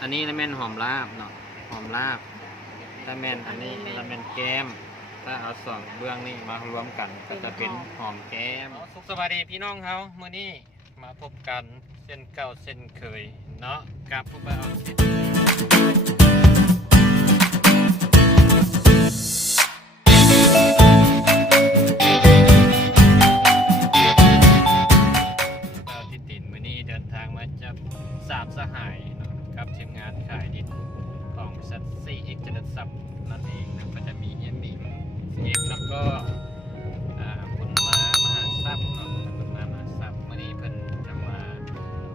อันนี้ละแม่นหอมลาบเนาะหอมลาบละแม่นอันนี้ละแม่นแก้มถ้าเอาสองเบื้องนี่มารวมกันก็จะเป็นหอมแก้มสุขสวัสดีพี่น้องเขามื้อนี้มาพบกันเส้นเก่าเส้นเคยเนาะกับผู้บ่าวเส้นสามสหายเนาะกับทีมงานขายดินของบริษัทซีเอกเจริญทรัพย์นั่นเองนะก็จะมีเอ็มบีเอกแล้วก็คุณมามหาทรัพย์เนาะคุณมามหาทรัพย์วันนี้เพิ่นจะมา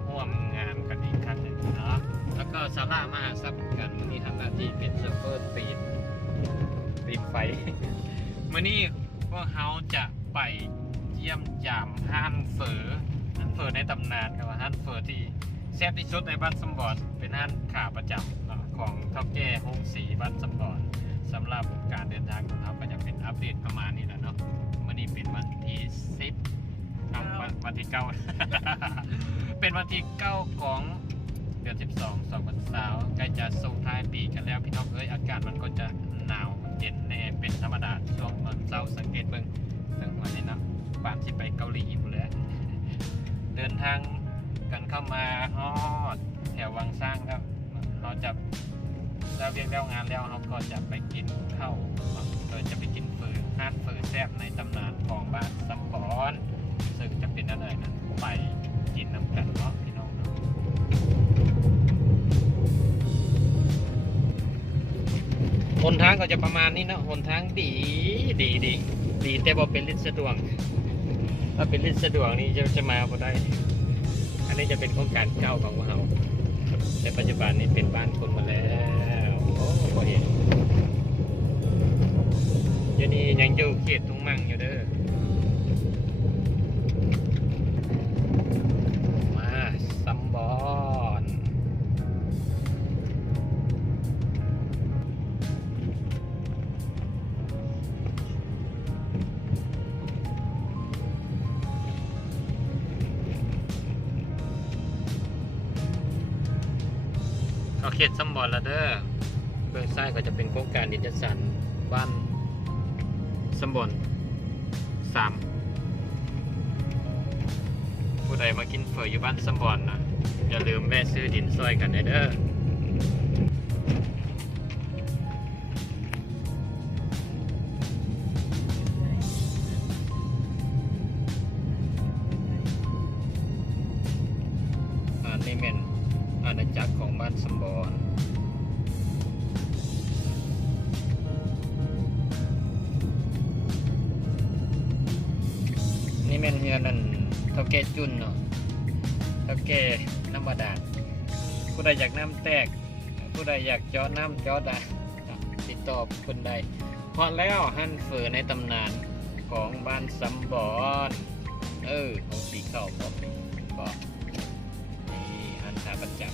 ร่วมงานกันอีกครั้งหนึ่งเนาะแล้วก็สาระมหาทรัพย์กันวันนี้ทำหน้าที่เป็นโชเฟอร์ตีนไฟวันนี้พวกเขาจะไปเยี่ยมยามห้านเฝอในตำนานครับว่าห้านเฝอที่แซ่บที่สุดในบ้านสมบัติเป็นห้านขาประจำของเท่าแก่โฮงสีบ้านสมบัติสำหรับการเดินทางของเราก็จะเป็นอัปเดตประมาณนี้แหละเนาะวันนี้เป็นวันที่10วันที่9 เป็นวันที่9ของเดือน12 2020ใกล้จะส่งท้ายปีกันแล้วพี่น้องเอ้ยอากาศมันก็จะหนาวเย็นแน่เป็นธรรมดาช่วงวันเสาร์สังเกตเบิ่งตั้งวันนี้เนาะบ้านที่ไปเกาหลีอยู่แล้วเดินทางกันเข้ามาฮอดแถววังสร้างแล้วเราจะเรียกแล้วงานแล้วเราก็จะไปกินข้าวโดยจะไปกินห้านเฝอแซ่บในตำนานของบ้านสัมพรซึ่งจะเป็นอะไรนะไปกินน้ำกันเนาะพี่น้องหนทางก็จะประมาณนี้เนาะหนทางดีแต่ว่าเป็นลิ้นสะดวกถ้าเป็นลิ้นสะดวกนี่จะมาบ่ได้อันนี้จะเป็นโครงการเก่าของเราแต่ปัจจุบันนี้เป็นบ้านคนมาแล้วโอ้โหเห็นเดี๋ยวนี้ยังอยู่เขตทุ่งมั่งอยู่เด้อมาซัมบอนเอาเขตซัมบอนแล้วเด้อเบื้องซ้ายก็จะเป็นโครงการดินจัดสรรบ้านซัมบอน3ผู้ใดมากินเฝออยู่บ้านซัมบอนนะอย่าลืมแวะซื้อดินซอยกันเด้ออันนี้เป็นอาณาจักรของบ้านซัมบอนนี่เป็นเฮือนนั่นเท่าแก่จุนเนาะเท่าแก่น้ำบาดาลผู้ใดอยากน้ำแตกผู้ใดอยากเจาะน้ำเจาะได้ติดต่อคนใดพอแล้วหั่นเฝอในตำนานของบ้านซัมบอนของสีเข่าบอกนี่ก็นี่หั่นขาประจำ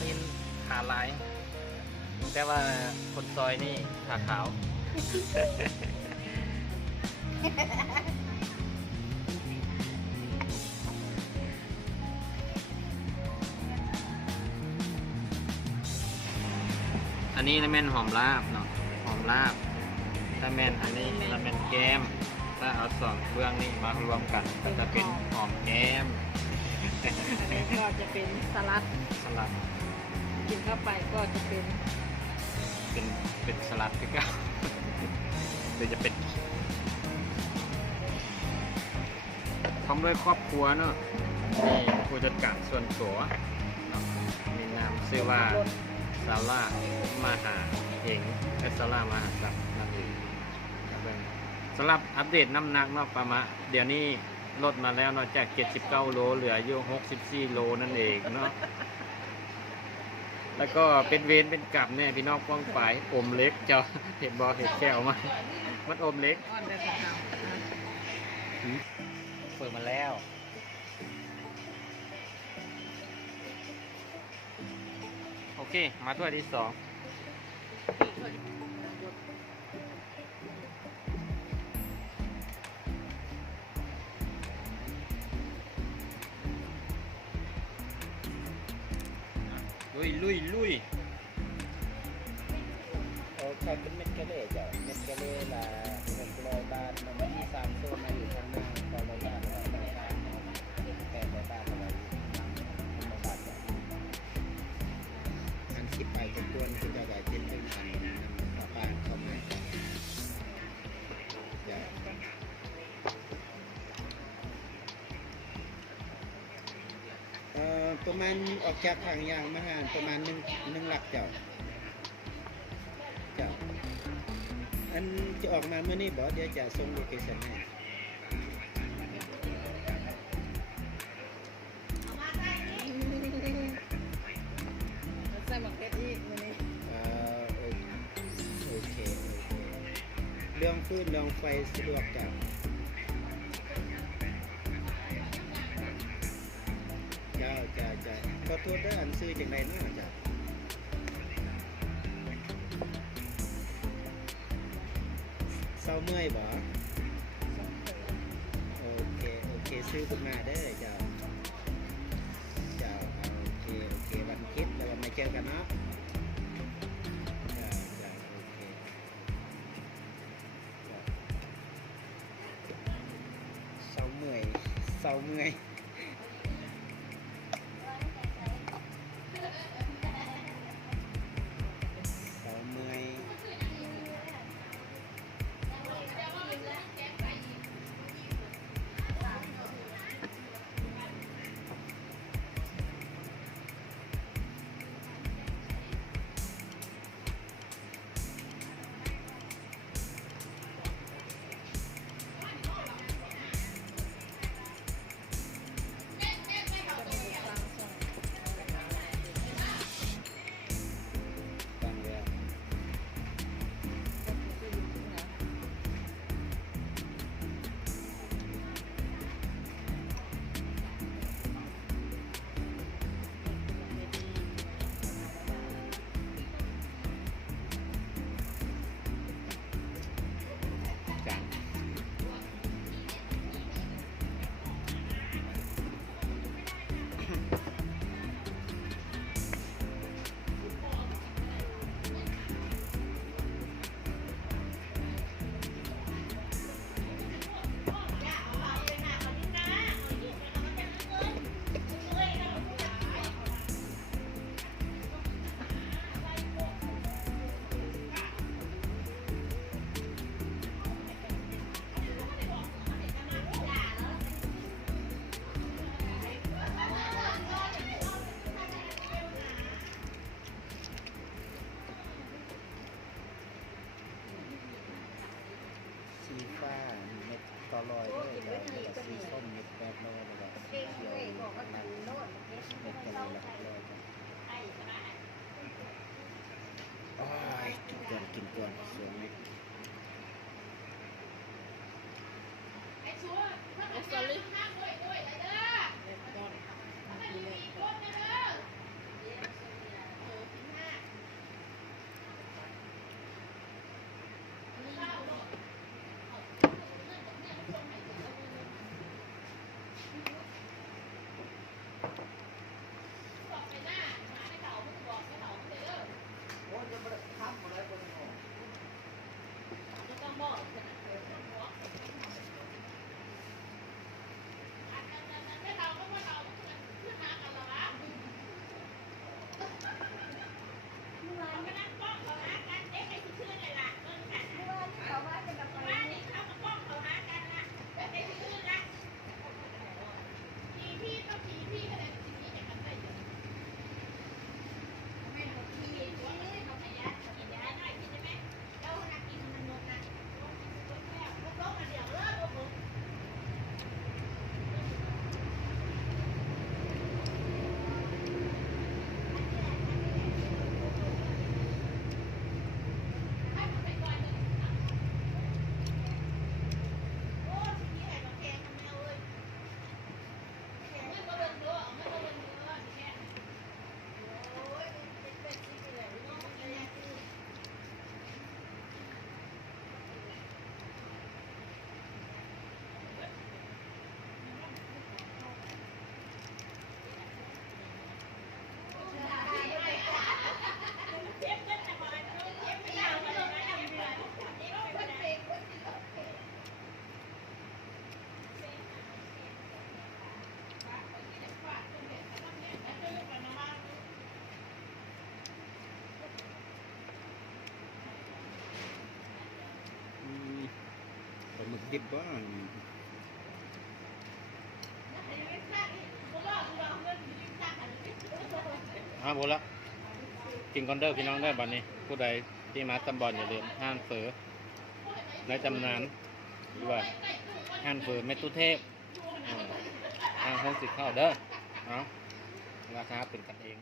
ตีนขาลายแต่ว่าคนซอยนี่ขาขาวอันนี้ละแม่นหอมลาบเนาะหอมลาบละแม่นอันนี้ละแม่นแก้มถ้าเอาสองเบื้องนี่มารวมกันก็จะเป็นหอมแก้มก็จะเป็นสลัดกินเข้าไปก็จะเป็นสลัดที่เก้าหรือจะเป็นพร้อมด้วยครอบครัวเนาะมีผู้จัดการส่วนตัวมีนามชื่อว่าซาร่ามหาเองซาร่ามหาสัพนั่นเองสำหรับอัปเดตน้ำหนักเนาะประมาณเดี๋ยวนี้ลดมาแล้วเนาะจาก79 โลเหลืออยู่64 โลนั่นเองเนาะแล้วก็เป็นเวรเป็นกลับเนี่ยพี่น้องกว้างฝ่ายอมเล็กเจ้าเห็นบอเห็นแก้วมามันอมเล็กเปิดมาแล้วโอเคมาถ้วยที่2 พี่เขาจะบด ลุยลุยลุย โอ้ใครเป็นเม็ดกะเล่จ้ะเม็ดกะเล่ละ600 บาทมันมี3โซนมาอยู่ข้างหน้า900 บาทแล้วก็ข้าง800 บาทอะไร100 บาทจ้ะอันคิดไปจะควรคือจะได้เป็นเรื่องอันนำปานเข้ามาจ้ะประมาณออกจากทางยางมาหารประมาณ1 หลักเจ้าอันจะออกมาเมื่อนี้บอกเดี๋ยวจะส่งโลเคชั่นให้ แล้วใส่หมักเพชรอีกมื้อนี้ โอเคเรื่องฟืนเรื่องไฟสะดวกจ้ะจะขอโทษด้วยอันซื้อจังไรเนาะจ้ะเศร้าเมื่อยบ่โอเคซื้อขึ้นมาเด้อเจ้าโอเควันคิดแล้ววันมาเจอกันเนาะจ้าโอเคเศร้าเมื่อยเศร้าเมื่อยฟังแล้ว จ้ะสีฟ้าเม็ด900ด้วยจ้ะแล้วก็สีส้มเม็ด800แล้วก็สีเขียวข้างล่างเม็ดกะหรี่ละ600จ้ะโอ้ยกินก่อนสวยไหม เอาซอลี่เด็ดก่อนกินเลย เ ดิบบ้าง หมดละกินคอนเดอร์พี่น้องได้บัดนี้ ผู้ใดที่มาตำบอลอย่าลืมห้านเฝอในตำนานหรือว่าห้านเฝอเมตุเทพห้างห้องสิเข้าเด้อเอาราคาเป็นกันเอง